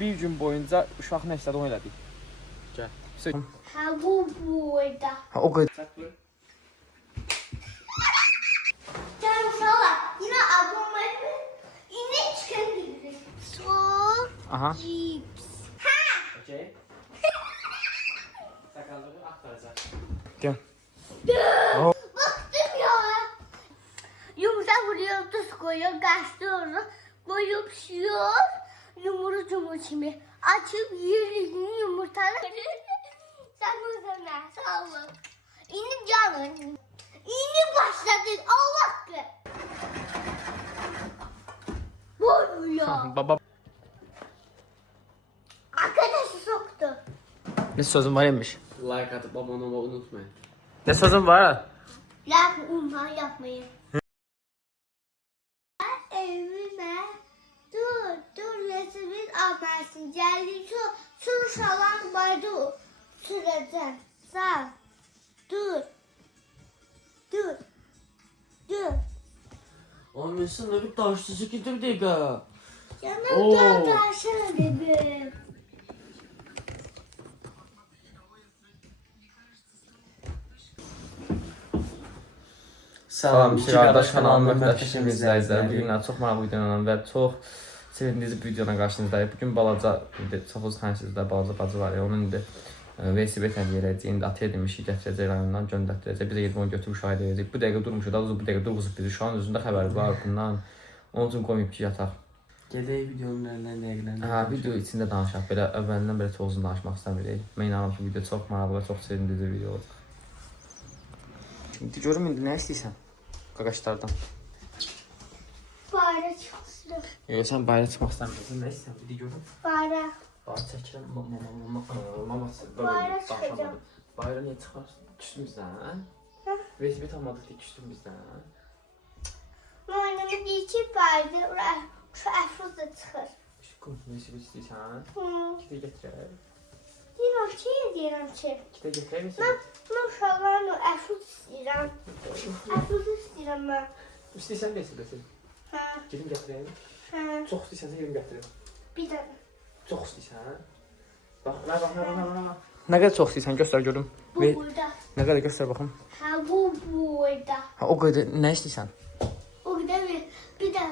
bir gün boyunca uşaq nə istədi onu elədik. Gəl. Ha bu boyda. Ha o qədər. Can uşaqlar, yine abone olmayı, yine çıkan gibi. Soğuk. Aha. Cips. Okay. Sakalları aktaracaq. Gəl. Bıktım ya. Yumurta vuruyor, tuz koyuyor, kaşlıyor, koyup pişiyor. Yumurta kimi açıp yiyelim yumurtaları. Sen sana sağ olun. İni canım. İni başladık. Allah be. Bu ya. Baba. Arkadaşı soktu. Ne sözün var imiş? Like atıp abone olmayı unutmayın. Ne sözün var? Laf umman yapmayın. Evime dur resmin almasın. Geldi şu şalan vardı süreceğim. Sağ dur. Abi sen de bir taşlısı getirdik ha. Canım gel taşına dedim. Salam, iki qardaş kanalının mütəşəkkir izləyiciləri. Bu gün çox maraqlı videoyla və çox sevindirici bir videoyla qarşınızdayıq. Bugün balaca, çox az tanışsınızda balaca bacı var ya, onun indi velosipedlə yerəcək, indi ataya demişik, gətirəcək rayondan, göndərdirəcək. Biz də gedib onu götürüb uşağı edəcək. Bu dəqiqə durmuşuq, daha doğrusu bu dəqiqə durğuzub bizi. Uşağın özündə xəbəri var bundan. Onun üçün qoymayıb ki, yataq. Gedək videonun nərindən dəqiqlərini. Hə, video içində danışaq. Belə əvvəlindən belə çox uzun danışmaq istəmirik. Mən inanıram ki, video çox maraqlı və çox sevindirici video olacaq. İndi görüm indi nə istəyirsən? Qaqaşlardan. Fare çıksın. Yox, sən bayıra çıxmaq istəmirsən. Nə istəyirsən? Bir görüm. Fare. Bayıra çəkirəm. Mama Bayıra çıxacağım. Bayıra niyə çıxarsın? Küstün bizdən, hə? Hə? Velosiped almadıq deyə küstün bizdən, hə? Oynamı deyəcək barda, şu əfruz da çıxır. Şükür, velosiped istəyirsən, Hı. Kitə gətirək. Deyirəm ki. Kitə gətirək velosiped. Mən uşaqlarla əfruz istəyirəm. Əfruz istəyirəm mən. İstəyirsən velosiped. Hə, Gedim gətirəyim. hə. Çox istəyirsən gedim gətirim. Bir dənə. Çox istəyirsən. Bax. Nə qədər çox istəyirsən göstər görüm. Bu burada. Nə qədər göstər baxım. Ha bu burada. Ha o qədər nə istəyirsən? O qədər bir də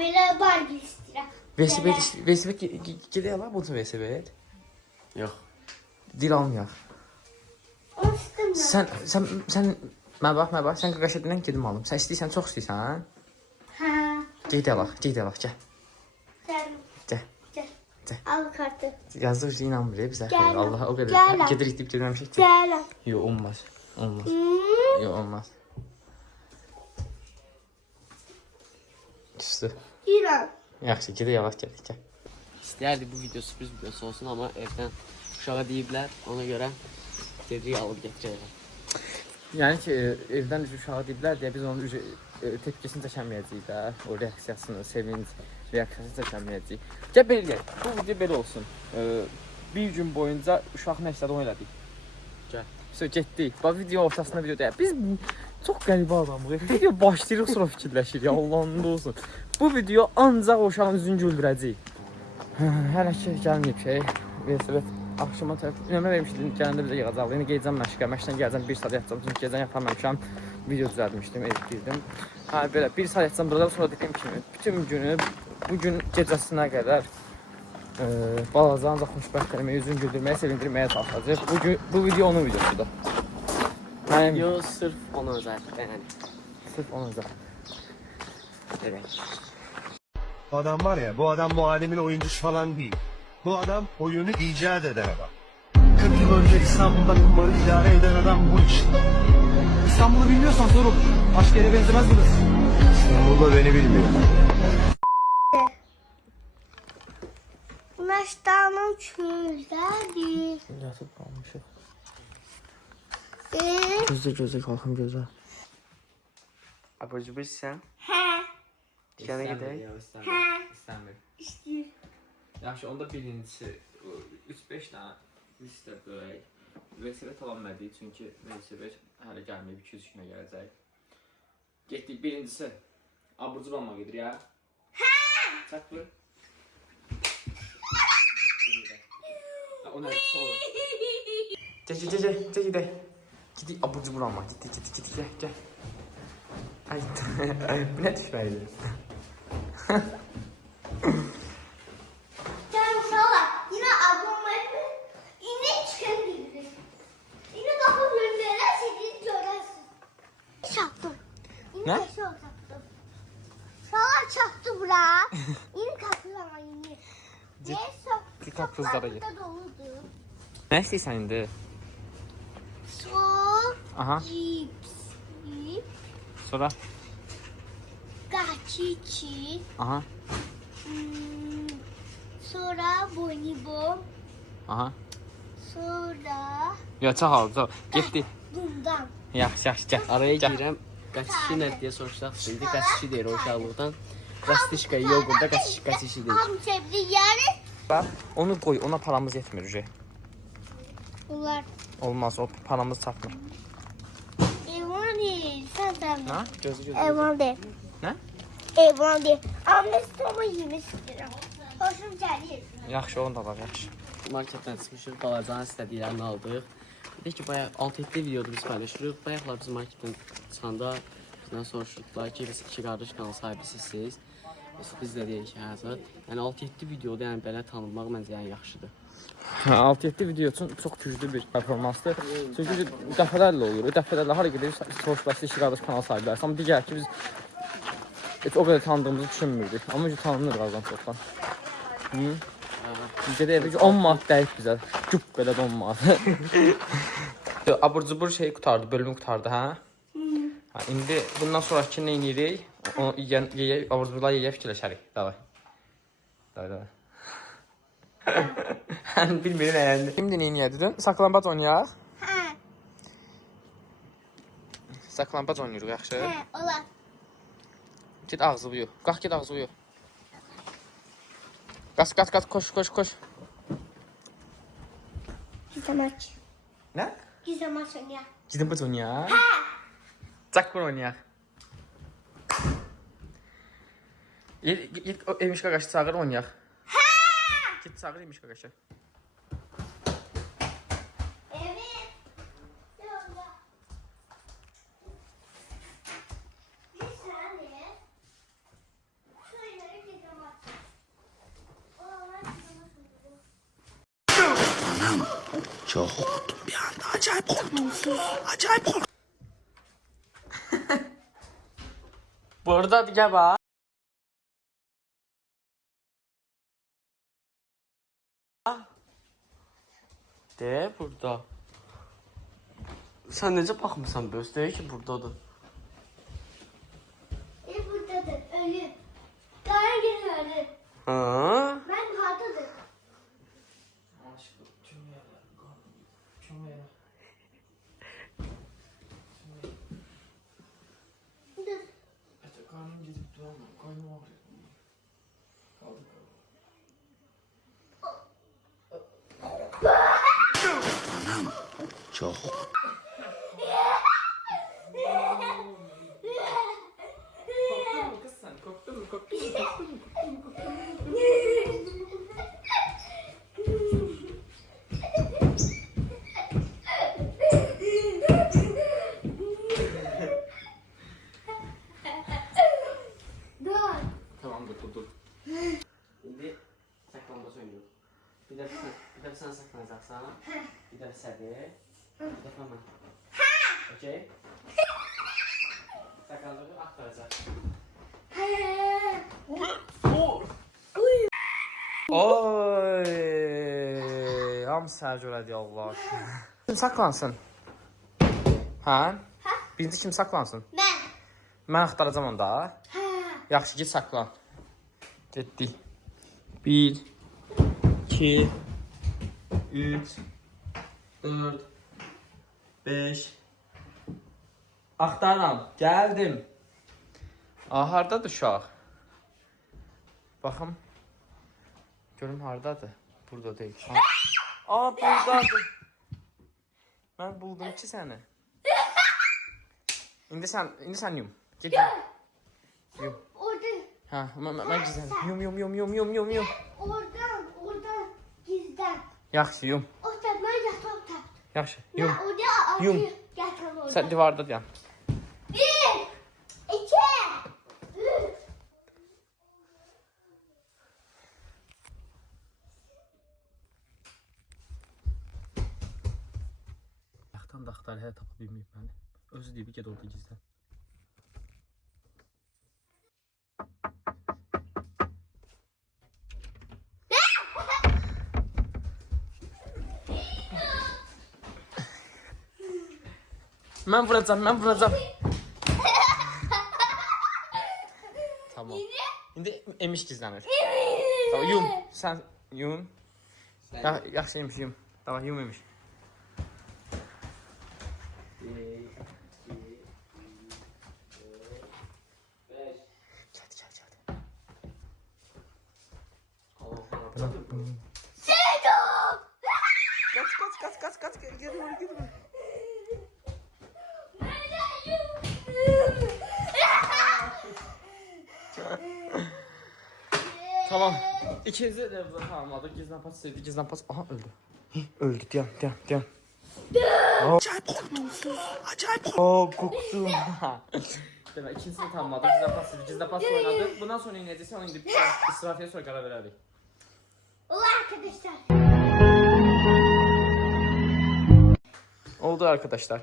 belə Barbie istəyirəm. Velosiped gedək ala bu velosiped. Yox. Dil almayaq. Onu istəmirəm. Sən mənə bax, sən qaqaşədən gedim alım. Sən istəyirsən, çox istəyirsən? Hə. Gedə alaq, gəl. Gəl. Gəl. Gəl. Al kartı. Yazdı ki, inanmır bizə. Gəl. Allah o qədər. Gəl. Gedirik deyib gedəmişik. Gələm. Yox, olmaz. Yox, olmaz. Küstü. Deyirəm. Yaxşı, gedək alaq gəl. İstəyərdi bu video sürpriz videosu olsun amma evdən uşağa deyiblər. Ona görə gedirik alıb gətirəcəyik. Yəni ki, evdən uşağı deyiblər deyə biz onun tepkisini çəkməyəcəyik də. O reaksiyasını, sevinç reaksiyasını çəkməyəcəyik. Gəl belə eləyək. Bu video belə olsun. Bir gün boyunca uşaq nə istədi onu elədik. Gəl. Getdik. Bax video ortasında video deyək. Biz çox qəribə adamıq. Video başlayırıq sonra fikirləşirik. Allah'ın olsun. Bu video ancaq o uşağın üzünü güldürəcək. Hələ ki gəlməyib şey. Velosiped axşama tərəf nömrə vermişdim. Gələndə bizə yığacaq. Yəni gedəcəm məşqə. Məşqdən gələcəm 1 saat yatacağam. Çünki gecən yapamamışam. Video düzəltmişdim, editləyirdim. Hə belə 1 saat yatacağam burada. Sonra dediyim kimi bütün günü bu gün gecəsinə qədər balaca ancaq xoşbəxt eləməyə, üzünü güldürməyə, sevindirməyə çalışacaq. Bu video onun videosudur. Yo sırf ona özel. Yani. Sırf ona özel. Evet. Bu adam var ya, bu adam bu alemin oyuncusu falan değil. Bu adam oyunu icat eden adam. 40 yıl önce İstanbul'da kumarı idare eden adam bu işte. İstanbul'u bilmiyorsan sorun. Başka yere benzemez burası. İstanbul'da beni bilmiyor. Naştanın çözdədir. Yatıb qalmışıq. Gözlə qalxım gözlə. Abacı bilirsən? Hə. Dikənə gedək. Hə. İstəmir. İstəyir. Yaxşı, onda birincisi 3-5 dənə listə görək. Velosiped alınmadı çünki velosiped hələ gəlməyib 200 günə gələcək. Getdik birincisi. Aburcu almağa gedir ya. Hə. Çək buyur. O ne? Gel gidelim. Gidi abur cubur alma. Gidi gel. Ay bu ne düşmeydi? Canım uşaqlar, yine abone olmayı, yine çıxın bildirin. Yine baxıb göndərəsiniz, görəsiniz. Çapdım. Ne? Yine şey çapdım. Uşaqlar çapdı bura. Yine kapır ama yine. Dik kapızlara gir. Burada doludur. Ne istəyirsən indi? Su, Aha. cips, Sonra. qaçiçi, Aha. sonra bonibon, Aha. sonra Ya çağal. Getdi. bundan. Yaxşı gəl. Araya girəm. Qaçışı nə deyə soruşacaqsın. İndi qaçışı deyir o uşaqlıqdan. Rastişka yoğurda qaçışı deyir. Hamı sevdi yeriz. Bax, onu qoy, ona paramız yetmir uje. Bunlar Olmaz, o paramız çatmır. evon değil. Sen. Ha? Gözü. Evon değil. Nə? Evon değil. Amma sonra yemək istəyirəm. Xoşum gəlir. Yaxşı, onu da var, yaxşı. Marketdən çıxmışıq, balacanın istədiklərini aldıq. Bir də ki, bayaq 6-7 videoda biz paylaşırıq. Bayaqlar biz marketdən çıxanda bizdən soruşdular ki, biz 2 qardaş kanal sahibisisiniz. Biz də deyək ki, həzər. Yəni 6-7 videoda yəni belə tanınmaq məncə yəni yaxşıdır. 6-7 video üçün çox güclü bir performansdır. Çünki dəfələrlə olur. Dəfələrlə hara gedir, soruşlar, iki qardaş kanal sahibləri. Amma digər ki, biz heç o qədər tanıdığımızı düşünmürdük. Amma tanınır azdan çoxdan. Gedək evə ki, 10 manat dəyib bizə. Güp belə də 10 manat. Abur-cubur şey qutardı, bölümü qutardı, hə? Ha, indi bundan sonraki nə edirik? Onu yeyək, abur-cuburlar yeyək, fikirləşərik. Davay. Bilmiyorum yani. Şimdi neyi yedirdin? Saklambaç oynayaq. Hə, Saklambaç oynayırıq, yaxşı. hə, olar. Git ağzı buyu. Qalx git ağzı buyu. Qaç, koş. Gizemaç. Nə? Gizemaç oynayaq. Gidin oynayaq. Çakkur oynayaq. Git Emiş qaqaşı çağır oynayaq. Git çağır Emiş qaqaşı. Evet. Yolla. Bir saniye. Şöyle gizemaç. Olanlar gizemaç oynayalım. Çok korktum bir anda. Acayip korktum. Burada digə bax. De burada. Sen necə baxmısan böyüstəyə ki buradadır. Buradadır, ölü. Daha yeni ölü. Ha? Ben hardadır. Dur. Karnım gidip duramam. Karnım ağrıyor. Kaldı. Çok. Korktun mu kız sen? Korktun mu? Dur. Tamam dur. İndi saklambaç oynayırıq. Bir də sən saklanacaqsan. Bir də sədi. Bir də mən. Okey? Saklanacaq, axtaracaq. Oy! Hamısı sənə görədir Allah. Kim saklansın? Hə? Birinci kim saklansın? Ben. Mən axtaracam onda. Ha. Yaxşı, git saklan. Getdik. 1 2 3 4 5 Axtaram, gəldim. Aa, hardadır uşaq? Baxım. Görüm hardadır. Burada deyil. Aa, buradadır. Mən buldum ki səni. İndi sən yum. Get yum. Orada. Ha, mən gizləndim. Yum. Oradan gizlen. Yaxşı, yum. O tapma yatak tap. Yaxşı, Ne yum. o da Yum. acı. Yatak orada. Sən divarda dayan. 1, 2, 3. Yaxtan da axtar, hələ tapa bilməyib məni. Özü deyib, get orada gizlən. Mən vuracam, mən vuracam. Tamam. İndi emiş gizlənir. Tamam, yum. Sən yum. Yaxşı emiş, yum. Tamam, yum emiş. Kaç, gel. Tamam. İkinizi de burada tamamladık. Gizlen pas sevdi, gizlen pas. Aha öldü. Öldü, dayan. Acayip korktum. Korktum. Demek ikincisini de tamamladık. Gizlen pas oynadık. Bundan sonra ineceksin, onu indirip israfiye sonra karar vererdik. Ola arkadaşlar. Oldu arkadaşlar.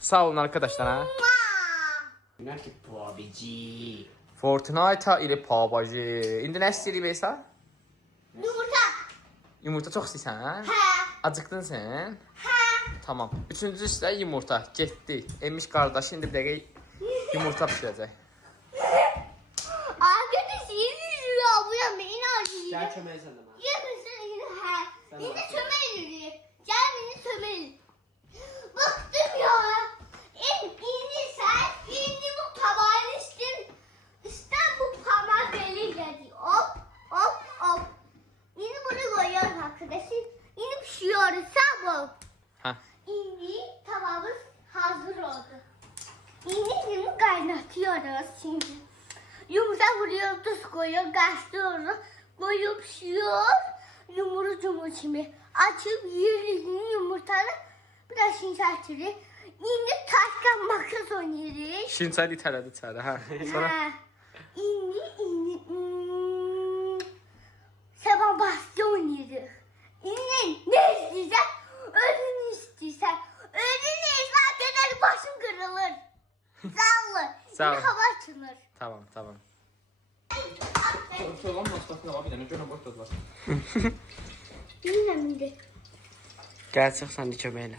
Sağ olun arkadaşlar ha. Ne ki bu abici? Fortnite ile PUBG. İndi nə istəyirik Veysel? Yumurta. Yumurta çox istəyirsən ha? Hə. Acıqdın sən? Tamam. Üçüncü üstə yumurta. Getdi. Emiş qardaş indi bir dəqiqə yumurta pişirəcək. Arkadaş yeni yürüyor bu ya beni acıyor. Gel çömeğe sen de bana. Yemesin yine he. Sen Yine bak. çömel yürüyor. Gel beni çömel. Bıktım ya. İndi bu tabağın üstten bu parmak böyle geldi. Hop. Yine bunu koyuyoruz arkadaşlar. Yine pişiyoruz sabun. Ha. İndi tabağımız hazır oldu. Yine kaynatıyoruz şimdi. Yumurta vuruyor, tuz koyuyor, karıştırıyoruz. Koyup pişiyor. Yumuru şimdi. Açıp yiyoruz yumurtanı. Biraz şinşertilir. Yine taşkan makas oynuyoruz. Şinsaydı itələdi içəri ha. Sonra Ha. Sebastian oynuyoruz. Yine ne istiyorsan, ödünü istiyorsan. Ödünü ispat eder başım kırılır. Sağ Sağ ol. ol. Hava açılır. Tamam. Soğan masrafına var bir dənə görən boş var. Yine miydi? Gel çık sen de çömeğe.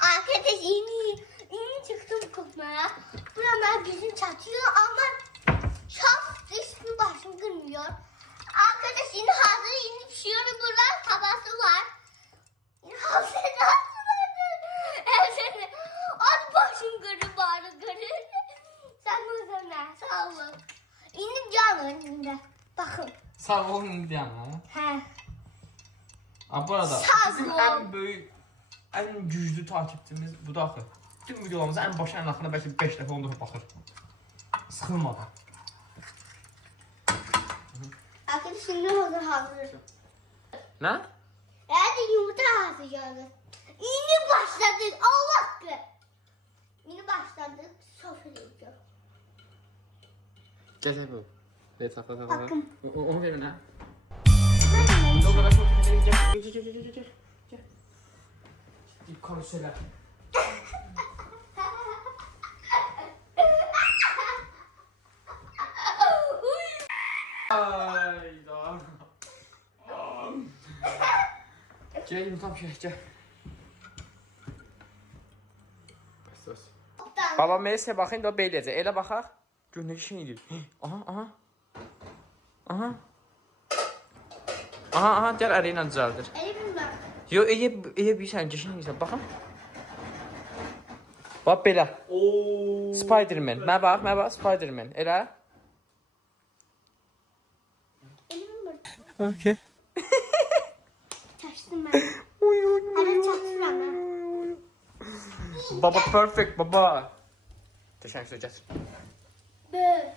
Arkadaş yeni çıktım kopmaya. Buralar bizim çatıyor ama çok üstü başım kırmıyor. Arkadaş yine hazır yeni pişiyor. Buralar tabası var. Yine hazır Evet. Az başım kırı bari kırı. Sen bu sana sağ ol. Yine can önünde. Bakın. Sağ olun indi yana. He. Ha bu arada Sağ bizim ol. ən böyük, ən güclü takipçimiz budur axı. Bütün videolarımıza ən başa ən axına bəlkə 5 dəfə 10 dəfə baxır. Sıxılmadan. Arkadaş şimdi hazır. Nə? Hadi yumurta hazırlayalım. Yeni başladık. Allah hakkı. Yeni başladık. Sofra yiyeceğim. Gəl bu. Ne taxa. Bakın. Onu verin ha. Ben O kadar çok gel. İlk karusela. Ayda. Gel yumurtam gel. Bəs. Baba Melisa'ya baxın da beləcə. Elə baxaq. Gör nə şey edir. Aha, gəl əri ilə düzəldir. Elim var. Yo, elə bir sən keçin isə baxın. Bax belə. Spider-Man. Mənə bax, Spider-Man. Elə. Elim var. Okay. Çaştım ben. Hadi çaştım ama. Baba perfect baba. Təşəkkür edirəm. Böyle.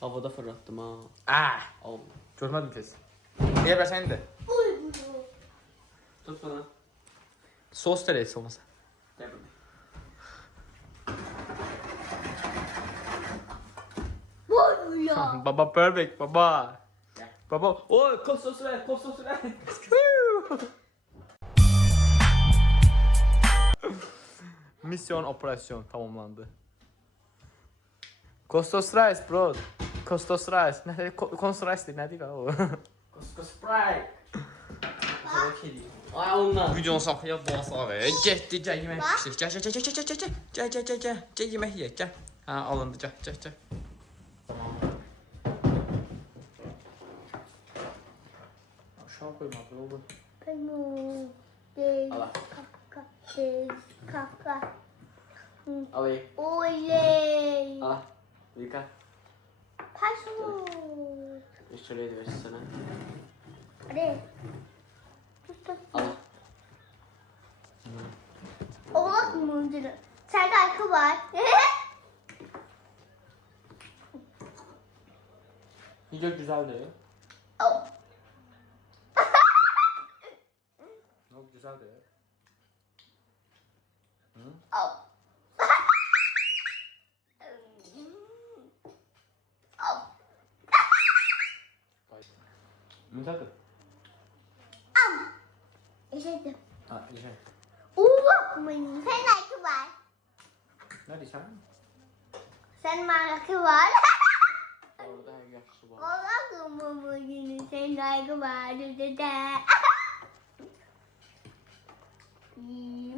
Havada fırlattım ha. Ah, Al. görmədim kes. Niyə bəsən indi? Uy bunu. Tut bana. Sos da heç olmasa. Gel buraya. Uy ya. Baba perfect, baba. Gel. Baba, oy, kosta süre. Misyon operasyon tamamlandı. Kostos Rice bro. Kostos Rice. Ne? Kostos Rice ne değil o? Kosko Sprite. Sana bir şey diyeyim. Ay ondan. Videonu saxlaya boğaz abi. Getdi, gəl yemək pişir. Gəl yemək yeyək, gəl. Ha, alındı, gəl. Tamam. Aşağı koymadı, oldu. Penu. Değil. Allah. Kaka. Değil. Kaka. Alayım. Oley. Al. Yıka. Paşo. Şuraya da versin sana. Hadi. Tut. Al. Oğlak mı canım? Sende arka var. Video güzeldi. Oh. Yok güzeldi. Oh. Oh. Güzeldi. Yaşadım. Ha, güzel. Oğlak mı? Senin arka var. Ne diyorsun? Senin arka var. Orada her yaşlı var. Oğlak mı bugün? Senin arka var. Dede.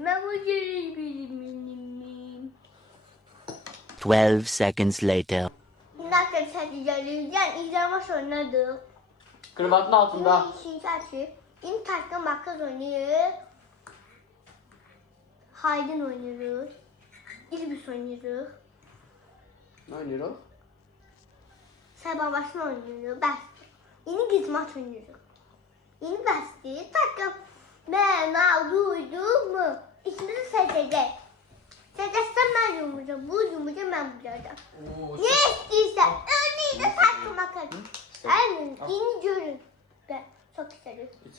Ben bu görüş benim. 12 seconds later. Nakal satıcılarından izleme sonradır. Kravatın altında. İşin saçı. İn takla makas oynuyor. Haydin oynuyoruz. İlbis oynuyoruz. Ne oynuyor o? Sabah başına oynuyoruz. Bas. Yeni gizmat oynuyoruz. Yeni bastı. Takla. Ben duydum mu? İkimizi seçecek. Seçersen ben yumurcam. Bu yumurcam ben bulacağım. Ne istiyorsan. Örneğin de takla makas. Aynen. Yeni görün. Ben çok isterim. İç.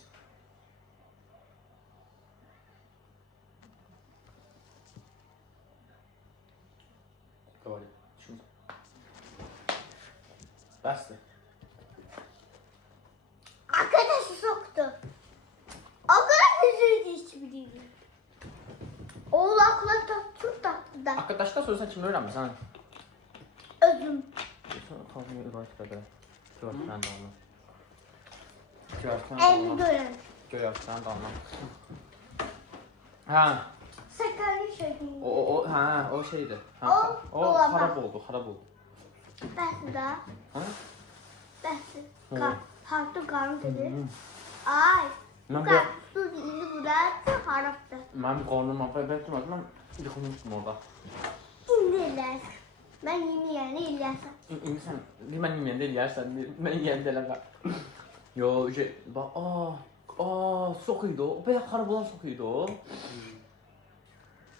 Doğru. Şimdi. Bastı. Arkadaşı soktu. Arkadaş üzüldü hiç bileyim. Oğlakla çok tatlı da. Arkadaşlar sorsan kim öğrenmiş? Özüm. Kalkın rivayet kadar. Görsen de anla. Görsen de Elini anla. gören. Görsen de anla. Ha, Sakallı şöyle. o şeydi. O O dolaba. harap oldu. Bəs da. Ha? Bəs. Harda qarın dedi. Ay. Mən Bu su indi burası haraptı. Mənim qornuma bəlkə mən yıxılmışdım orada. İndi elə. Mən yeni eləyəsən. İndi sən mən yeməyəndə eləyərsən, mən yeyəndə elə. Yo, bax, sox idi o. Belə xarab olan sox idi o.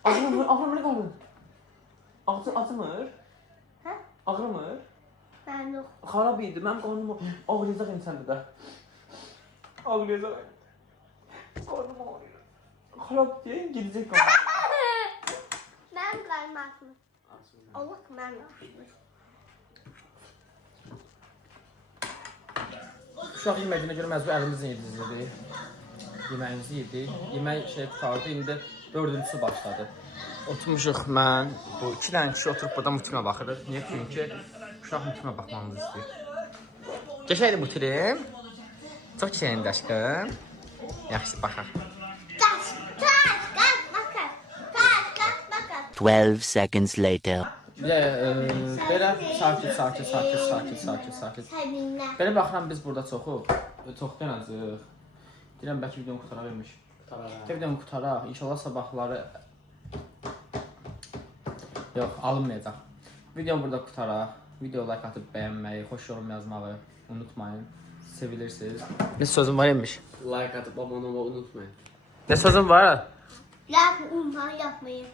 Ağrımır qalın. Acımır. Hə? Ağrımır. Mən yox. Xarab idi. Mənim qornum ağrıyacaq insəndə də. Ağrıyacaq. Qornum ağrıyır. Xarab deyin, gedəcək qornum. Mən qarım açmır. Açın. Allah mən açmır. Uşaq yemədiyinə görə məcbur əlimizlə yedizdirdik. Yeməyimizi yedik. Yemək şey tutardı. İndi dördüncüsü başladı. Oturmuşuq mən. Bu iki dənə kişi oturub burada multimə baxırıq. Niyə? Çünki uşaq multimə baxmamızı istəyir. Geçəydi multirim. Çox keçəyindi aşkım. Yaxşı, baxaq. Qaç, makas. Qaç, makas. 12 seconds later. Belə sakit. Səbinlə. Belə baxıram biz burada çox denəcəyik. Deyirəm bəlkə videonu qutara vermiş. Videonu qutaraq. İnşallah sabahları yox, alınmayacaq. Videonu burada qutaraq. Video like atıb bəyənməyi, xoş yorum yazmağı unutmayın. Sevilirsiniz. Ne sözüm var imiş? Like atıp abone olmayı unutmayın. Ne sözüm var? Laf unman yapmayın.